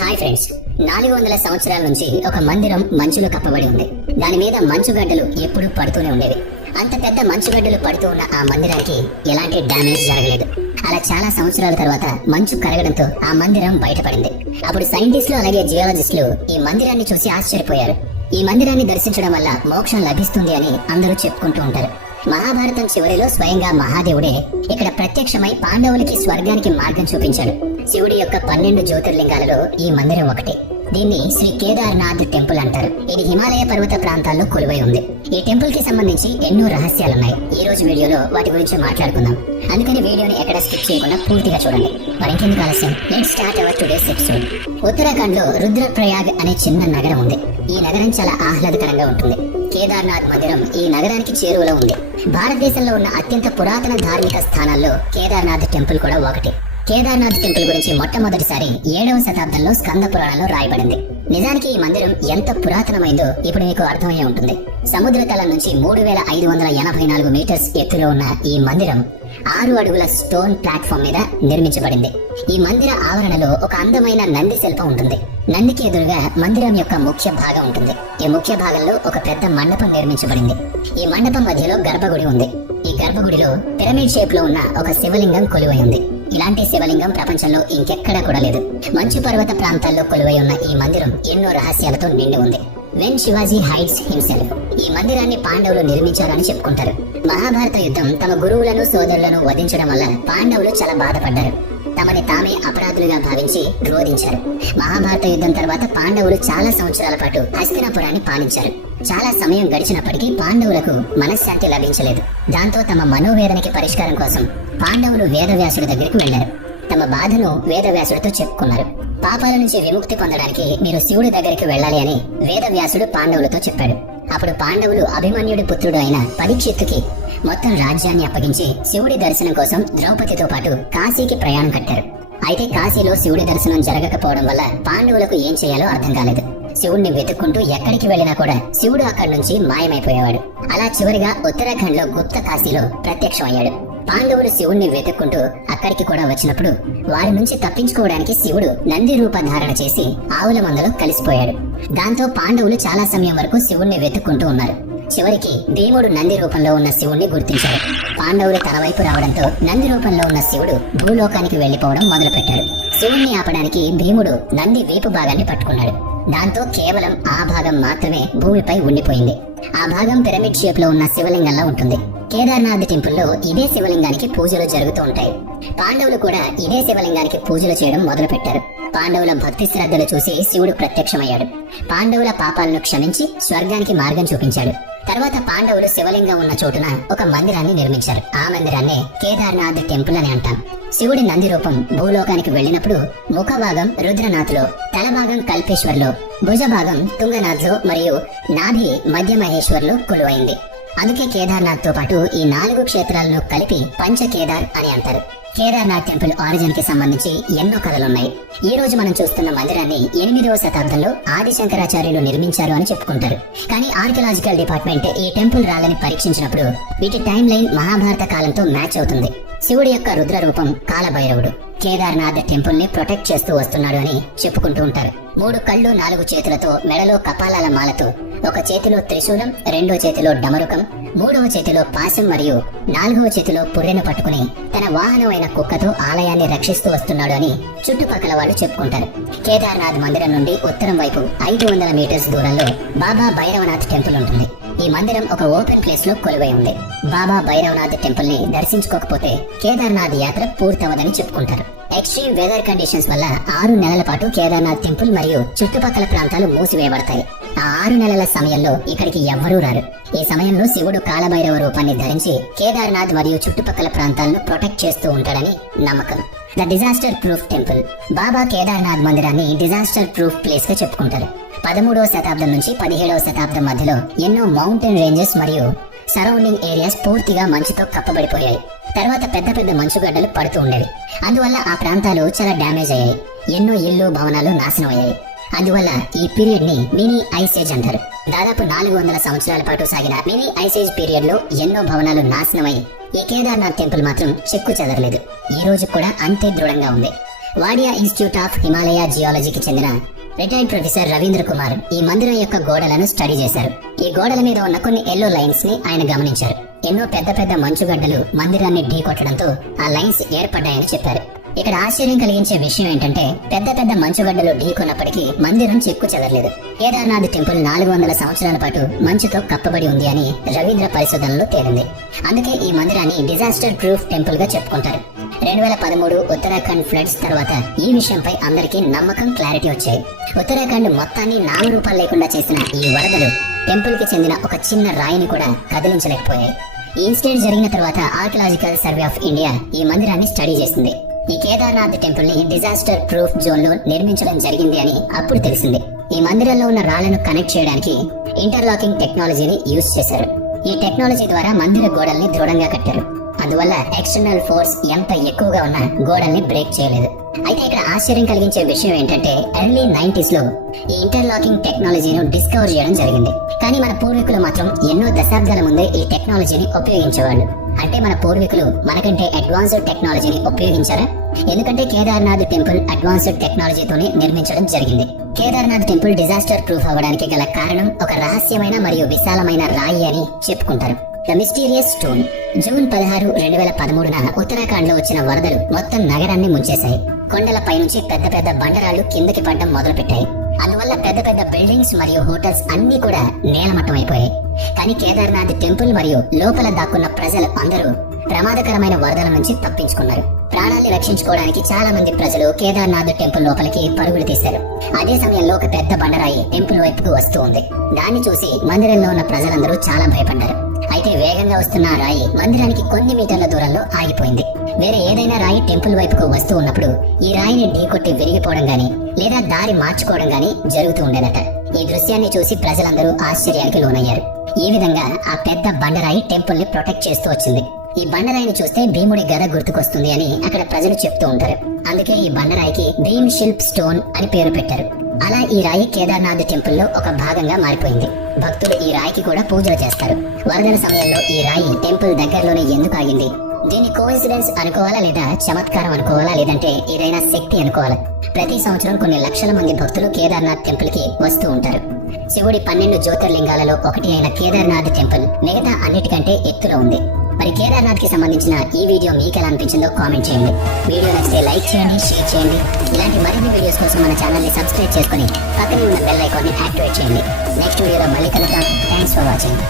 Hi friends, 400 సంవత్సరాల నుంచి ఒక మందిరం మంచులో కప్పబడి ఉంది. దాని మీద మంచుగడ్డలు ఎప్పుడూ పడుతూనే ఉండేవి. అంత పెద్ద మంచుగడ్డలు పడుతూ ఉన్న ఆ మందిరానికి ఎలాంటి డ్యామేజ్ జరగలేదు. అలా చాలా సంవత్సరాల తర్వాత మంచు కరగడంతో ఆ మందిరం బయటపడింది. అప్పుడు సైంటిస్టులు అలాగే జియాలజిస్టులు ఈ మందిరాన్ని చూసి ఆశ్చర్యపోయారు. ఈ మందిరాన్ని దర్శించడం వల్ల మోక్షం లభిస్తుంది అని అందరూ చెప్పుకుంటూ ఉంటారు. మహాభారతం చివరిలో స్వయంగా మహాదేవుడే ఇక్కడ ప్రత్యక్షమై పాండవులకి స్వర్గానికి మార్గం చూపించాడు. శివుడి యొక్క 12 జ్యోతిర్లింగాలలో ఈ మందిరం ఒకటి. దీన్ని శ్రీ కేదార్నాథ్ టెంపుల్ అంటారు. ఇది హిమాలయ పర్వత ప్రాంతాల్లో కొలువై ఉంది. ఈ టెంపుల్ కి సంబంధించి ఎన్నో రహస్యాలున్నాయి. ఈ రోజు వీడియోలో వాటి గురించి మాట్లాడుకుందాం. అందుకని వీడియోని ఎక్కడ స్కిప్ చేయకుండా పూర్తిగా చూడండి. మరింకెందుకు ఆలస్యం, let's start our today's episode. Uttarakhand లో రుద్రప్రయాగ్ అనే చిన్న నగరం ఉంది. ఈ నగరం చాలా ఆహ్లాదకరంగా ఉంటుంది. కేదార్నాథ్ మందిరం ఈ నగరానికి చేరువలో ఉంది. భారతదేశంలో ఉన్న అత్యంత పురాతన ధార్మిక స్థానాల్లో కేదార్నాథ్ టెంపుల్ కూడా ఒకటి. కేదార్నాథ్ టెంపుల్ గురించి మొట్టమొదటిసారి 7వ శతాబ్దంలో స్కంద పురాణంలో రాయబడింది. నిజానికి ఈ మందిరం ఎంత పురాతనమైందో ఇప్పుడు మీకు అర్థమయ్యే ఉంటుంది. సముద్ర తలం నుంచి 3584 మీటర్స్ ఎత్తులో ఉన్న ఈ మందిరం 6 అడుగుల స్టోన్ ప్లాట్ఫామ్ మీద నిర్మించబడింది. ఈ మందిర ఆవరణలో ఒక అందమైన నంది శిల్పం ఉంటుంది. నందికి ఎదురుగా మందిరం యొక్క ముఖ్య భాగం ఉంటుంది. ఈ ముఖ్య భాగంలో ఒక పెద్ద మండపం నిర్మించబడింది. ఈ మండపం మధ్యలో గర్భగుడి ఉంది. ఈ గర్భగుడిలో పిరమిడ్ షేప్ లో ఉన్న ఒక శివలింగం కొలువై ఉంది. ఇలాంటి శివలింగం ప్రపంచంలో ఇంకెక్కడా కూడా లేదు. మంచు పర్వత ప్రాంతాల్లో కొలువై ఉన్న ఈ మందిరం ఎన్నో రహస్యాలతో నిండి ఉంది. వెన్ శివాజీ హైడ్స్ హిమ్సెల్ఫ్, ఈ మందిరాన్ని పాండవులు నిర్మించారని చెప్పుకుంటారు. మహాభారత యుద్ధం తమ గురువులను సోదరులను వధించడం వల్ల పాండవులు చాలా బాధపడ్డారు. తమని తామే అపరాధులుగా భావించి రోధించారు. మహాభారత యుద్ధం తర్వాత పాండవులు చాలా సంవత్సరాల పాటు హస్తినాపురాన్ని పాలించారు. చాలా సమయం గడిచినప్పటికీ పాండవులకు మనశ్శాంతి లభించలేదు. దాంతో తమ మనోవేదనకి పరిష్కారం కోసం పాండవులు వేదవ్యాసుడి దగ్గరికి వెళ్లారు. తమ బాధను వేదవ్యాసుడితో చెప్పుకున్నారు. పాపాల నుంచి విముక్తి పొందడానికి మీరు శివుడి దగ్గరికి వెళ్ళాలి అని వేదవ్యాసుడు పాండవులతో చెప్పాడు. అప్పుడు పాండవులు అభిమన్యుడి పుత్రుడు అయిన పరీక్షిత్తుకి మొత్తం రాజ్యాన్ని అప్పగించి శివుడి దర్శనం కోసం ద్రౌపదితో పాటు కాశీకి ప్రయాణం కట్టారు. అయితే కాశీలో శివుడి దర్శనం జరగకపోవడం వల్ల పాండవులకు ఏం చేయాలో అర్థం కాలేదు. శివుడిని వెతుక్కుంటూ ఎక్కడికి వెళ్ళినా కూడా శివుడు అక్కడి నుంచి మాయమైపోయేవాడు. అలా చివరిగా ఉత్తరాఖండ్ లో గుప్త కాశీలో ప్రత్యక్షమయ్యాడు. పాండవులు శివుణ్ణి వెతుక్కుంటూ అక్కడికి కూడా వచ్చినప్పుడు వారి నుంచి తప్పించుకోవడానికి శివుడు నంది రూప ధారణ చేసి ఆవుల మందలో కలిసిపోయాడు. దాంతో పాండవులు చాలా సమయం వరకు శివుణ్ణి వెతుక్కుంటూ ఉన్నారు. చివరికి భీముడు నంది రూపంలో ఉన్న శివుణ్ణి గుర్తించాడు. పాండవులు తన వైపు రావడంతో నంది రూపంలో ఉన్న శివుడు భూలోకానికి వెళ్లిపోవడం మొదలుపెట్టాడు. శివుణ్ణి ఆపడానికి భీముడు నంది వీపు భాగాన్ని పట్టుకున్నాడు. దాంతో కేవలం ఆ భాగం మాత్రమే భూమిపై ఉండిపోయింది. ఆ భాగం పిరమిడ్ షేప్ లో ఉన్న శివలింగంలా ఉంటుంది. కేదార్నాథ్ టెంపుల్లో ఇదే శివలింగానికి పూజలు జరుగుతూ ఉంటాయి. పాండవులు కూడా ఇదే శివలింగానికి పూజలు చేయడం మొదలు పెట్టారు. పాండవుల భక్తి శ్రద్ధలు చూసి శివుడు ప్రత్యక్షమయ్యాడు. పాండవుల పాపాలను క్షమించి స్వర్గానికి మార్గం చూపించాడు. తర్వాత పాండవులు శివలింగం ఉన్న చోటున ఒక మందిరాన్ని నిర్మించారు. ఆ మందిరాన్నే కేదార్నాథ్ టెంపుల్ అని అంటాం. శివుడి నంది రూపం భూలోకానికి వెళ్ళినప్పుడు ముఖ భాగం రుద్రనాథ్లో, తల భాగం కల్పేశ్వర్లో, భుజ భాగం తుంగనాథ్లో మరియు నాభి మధ్య మహేశ్వర్లో కొలువైంది. అందుకే కేదార్నాథ్ తో పాటు ఈ 4 క్షేత్రాలను కలిపి పంచ కేదార్ అని అంటారు. కేదార్నాథ్ టెంపుల్ ఆరిజిన్ కి సంబంధించి ఎన్నో కథలున్నాయి. ఈ రోజు మనం చూస్తున్న మందిరాన్ని 8వ శతాబ్దంలో ఆది శంకరాచార్యులు నిర్మించారు అని చెప్పుకుంటారు. కానీ ఆర్కియలాజికల్ డిపార్ట్మెంట్ ఈ టెంపుల్ రాళ్ళని పరీక్షించినప్పుడు వీటి టైం లైన్ మహాభారత కాలంతో మ్యాచ్ అవుతుంది. శివుడి యొక్క రుద్ర రూపం కాలభైరవుడు కేదార్నాథ్ టెంపుల్ ని ప్రొటెక్ట్ చేస్తూ వస్తున్నాడు అని చెప్పుకుంటూ ఉంటారు. 3 కళ్ళు 4 చేతులతో, మెడలో కపాలాల మాలతో, ఒక చేతిలో త్రిశూలం, 2వ చేతిలో డమరుకం, 3వ చేతిలో పాశం మరియు 4వ చేతిలో పుర్రెను పట్టుకుని తన వాహనమైన కుక్కతో ఆలయాన్ని రక్షిస్తూ వస్తున్నాడు అని చుట్టుపక్కల వాళ్ళు చెప్పుకుంటారు. కేదార్నాథ్ మందిరం నుండి ఉత్తరం వైపు 500 మీటర్స్ దూరంలో బాబా భైరవనాథ్ టెంపుల్ ఉంటుంది. ఈ మందిరం ఒక ఓపెన్ ప్లేస్ లో కొలువై ఉంది. బాబా భైరవనాథ్ టెంపుల్ ని దర్శించుకోకపోతే కేదార్నాథ్ యాత్ర పూర్తవదని చెప్పుకుంటారు. ఎక్స్ట్రీమ్ వెదర్ కండిషన్స్ వల్ల 6 నెలల పాటు కేదార్నాథ్ టెంపుల్ మరియు చుట్టుపక్కల ప్రాంతాలు మూసివేయబడతాయి. ఆ 6 నెలల సమయంలో ఇక్కడికి ఎవ్వరూ రారు. ఈ సమయంలో శివుడు కాలభైరవ రూపాన్ని ధరించి కేదార్నాథ్ మరియు చుట్టుపక్కల ప్రాంతాలను ప్రొటెక్ట్ చేస్తూ ఉంటాడని నమ్మకం. The disaster proof temple. Baba Kedarnath మందిరాన్ని డిజాస్టర్ ప్రూఫ్ ప్లేస్ గా చెప్పుకుంటారు. 13వ శతాబ్దం నుంచి 17వ శతాబ్దం మధ్యలో ఎన్నో మౌంటైన్ రేంజెస్ మరియు సరౌండింగ్ ఏరియాస్ పూర్తిగా మంచుతో కప్పబడిపోయాయి. తర్వాత పెద్ద పెద్ద మంచుగడ్డలు పడుతూ ఉండేవి. అందువల్ల ఆ ప్రాంతాలు చాలా డ్యామేజ్ అయ్యాయి. ఎన్నో ఇల్లు భవనాలు నాశనం అయ్యాయి. అందువల్ల ఈ పీరియడ్ ని మినీ ఐస్ ఏజ్ అంటారు. దాదాపు 400 సంవత్సరాల పాటు సాగిన మినీ ఐస్ ఏజ్ పీరియడ్ లో ఎన్నో భవనాలు నాశనమై ఈ కేదార్నాథ్ టెంపుల్ మాత్రం చెక్కు చెదరలేదు. ఈ రోజు కూడా అంతే దృఢంగా ఉంది. వాడియా ఇన్స్టిట్యూట్ ఆఫ్ హిమాలయ జియాలజీకి చెందిన రిటైర్డ్ ప్రొఫెసర్ రవీంద్ర కుమార్ ఈ మందిరం యొక్క గోడలను స్టడీ చేశారు. ఈ గోడల మీద ఉన్న కొన్ని ఎల్లో లైన్స్ ని ఆయన గమనించారు. ఎన్నో పెద్ద పెద్ద మంచుగడ్డలు మందిరాన్ని ఢీ కొట్టడంతో ఆ లైన్స్ ఏర్పడ్డాయని చెప్పారు. ఇక్కడ ఆశ్చర్యం కలిగించే విషయం ఏంటంటే పెద్ద పెద్ద మంచుగడ్డలు ఢీకొన్నప్పటికీ మందిరం చెక్కు చెదరలేదు. కేదార్నాథ్ టెంపుల్ 400 సంవత్సరాల పాటు మంచుతో కప్పబడి ఉంది అని రవీంద్ర పరిశోధనలో తేలింది. అందుకే ఈ మందిరాన్ని డిజాస్టర్ ప్రూఫ్ టెంపుల్ గా చెప్పుకుంటారు. 2013 ఉత్తరాఖండ్ ఫ్లడ్స్ తర్వాత ఈ విషయంపై అందరికీ నమ్మకం, క్లారిటీ వచ్చాయి. ఉత్తరాఖండ్ మొత్తాన్ని నామరూపాలు లేకుండా చేసిన ఈ వరదలు టెంపుల్ కి చెందిన ఒక చిన్న రాయిని కూడా కదిలించలేకపోయాయి. ఈ ఇన్సిడెంట్ జరిగిన తర్వాత ఆర్కియలాజికల్ సర్వే ఆఫ్ ఇండియా ఈ మందిరాన్ని స్టడీ చేసింది. ఈ కేదార్నాథ్ టెంపుల్ ని డిజాస్టర్ ప్రూఫ్ జోన్ లో నిర్మించడం జరిగింది అని అప్పుడు తెలిసింది. ఈ మందిరంలో ఉన్న రాళ్లను కనెక్ట్ చేయడానికి ఇంటర్లాకింగ్ టెక్నాలజీని యూజ్ చేశారు. ఈ టెక్నాలజీ ద్వారా మందిర గోడల్ని దృఢంగా కట్టారు. అందువల్ల ఎక్స్టర్నల్ ఫోర్స్ ఎంత ఎక్కువగా ఉన్నా గోడల్ని బ్రేక్ చేయలేదు. అయితే ఇక్కడ ఆశ్చర్యం కలిగించే విషయం ఏంటంటే ఎర్లీ 90s లో ఈ ఇంటర్లాకింగ్ టెక్నాలజీని డిస్కవర్ చేయడం జరిగింది. కానీ మన పూర్వీకులు మాత్రం ఎన్నో దశాబ్దాల ముందే ఈ టెక్నాలజీని ఉపయోగించేవాళ్ళు. అంటే మన పూర్వీకులు మనకంటే అడ్వాన్స్డ్ టెక్నాలజీని ఉపయోగించారా? ఎందుకంటే కేదార్నాథ్ టెంపుల్ అడ్వాన్స్డ్ టెక్నాలజీతోనే నిర్మించడం జరిగింది. కేదార్నాథ్ టెంపుల్ డిజాస్టర్ ప్రూఫ్ అవ్వడానికి గల కారణం ఒక రహస్యమైన మరియు విశాలమైన రాయి అని చెప్పుకుంటారు. The mysterious stone. జూన్ 16, 2013న ఉత్తరాఖండ్ లో వచ్చిన వరదలు మొత్తం నగరాన్ని ముంచేశాయి. కొండలపై నుంచి పెద్ద పెద్ద బండరాళ్లు కిందకి పడడం మొదలు పెట్టాయి. అందువల్ల పెద్ద పెద్ద బిల్డింగ్స్ మరియు హోటల్స్ అన్ని కూడా నేలమట్టం అయిపోయాయి. కానీ కేదార్నాథ్ టెంపుల్ మరియు లోపల దాక్కున్న ప్రజలు అందరూ ప్రమాదకరమైన వరదల నుంచి తప్పించుకున్నారు. ప్రాణాన్ని రక్షించుకోవడానికి చాలా మంది ప్రజలు కేదార్నాథ్ టెంపుల్ లోపలికి పరుగులు తీశారు. అదే సమయంలో ఒక పెద్ద బండరాయి టెంపుల్ వైపుకు వస్తూ ఉంది. దాన్ని చూసి మందిరంలో ఉన్న ప్రజలందరూ చాలా భయపడ్డారు. అయితే వేగంగా వస్తున్న ఆ రాయి మందిరానికి కొన్ని మీటర్ల దూరంలో ఆగిపోయింది. వేరే ఏదైనా రాయి టెంపుల్ వైపుకు వస్తూ ఉన్నప్పుడు ఈ రాయిని ఢీకొట్టి విరిగిపోవడం గాని లేదా దారి మార్చుకోవడం గాని జరుగుతూ ఉండేదట. ఈ దృశ్యాన్ని చూసి ప్రజలందరూ ఆశ్చర్యానికి లోనయ్యారు. ఈ విధంగా ఆ పెద్ద బండరాయి టెంపుల్ ని ప్రొటెక్ట్ చేస్తూ వచ్చింది. ఈ బండరాయిని చూస్తే భీముడి గద గుర్తుకొస్తుంది అని అక్కడ ప్రజలు చెప్తూ ఉంటారు. అందుకే ఈ బండరాయికి భీమ్ శిల్ప్ స్టోన్ అని పేరు పెట్టారు. అలా ఈ రాయి కేదార్నాథ్ టెంపుల్ లో ఒక భాగంగా మారిపోయింది. భక్తులు ఈ రాయికి కూడా పూజలు చేస్తారు. వరదల సమయంలో ఈ రాయి టెంపుల్ దగ్గరలోనే ఎందుకు ఆగింది? దీన్ని కోఇన్సిడెన్స్ అనుకోవాలా లేదా చమత్కారం అనుకోవాలా లేదంటే ఏదైనా శక్తి అనుకోవాలా? ప్రతి సంవత్సరం కొన్ని లక్షల మంది భక్తులు కేదార్నాథ్ టెంపుల్ కి వస్తూ ఉంటారు. శివుడి 12 జ్యోతిర్లింగాలలో ఒకటి అయిన కేదార్నాథ్ టెంపుల్ మిగతా అన్నిటికంటే ఎత్తులో ఉంది. మరి కేదార్నాథ్ కి సంబంధించిన ఈ వీడియో మీకు ఎలా అనిపించిందో కామెంట్ చేయండి. వీడియో నచ్చితే లైక్ చేయండి, షేర్ చేయండి. ఇలాంటి మరిన్ని వీడియోస్ కోసం మన ఛానల్ ని సబ్స్క్రైబ్ చేసుకుని పక్కనే ఉన్న బెల్ ఐకాన్ ని యాక్టివేట్ చేయండి. నెక్స్ట్ వీడియోలో మళ్ళీ కలుద్దాం. Thanks for watching.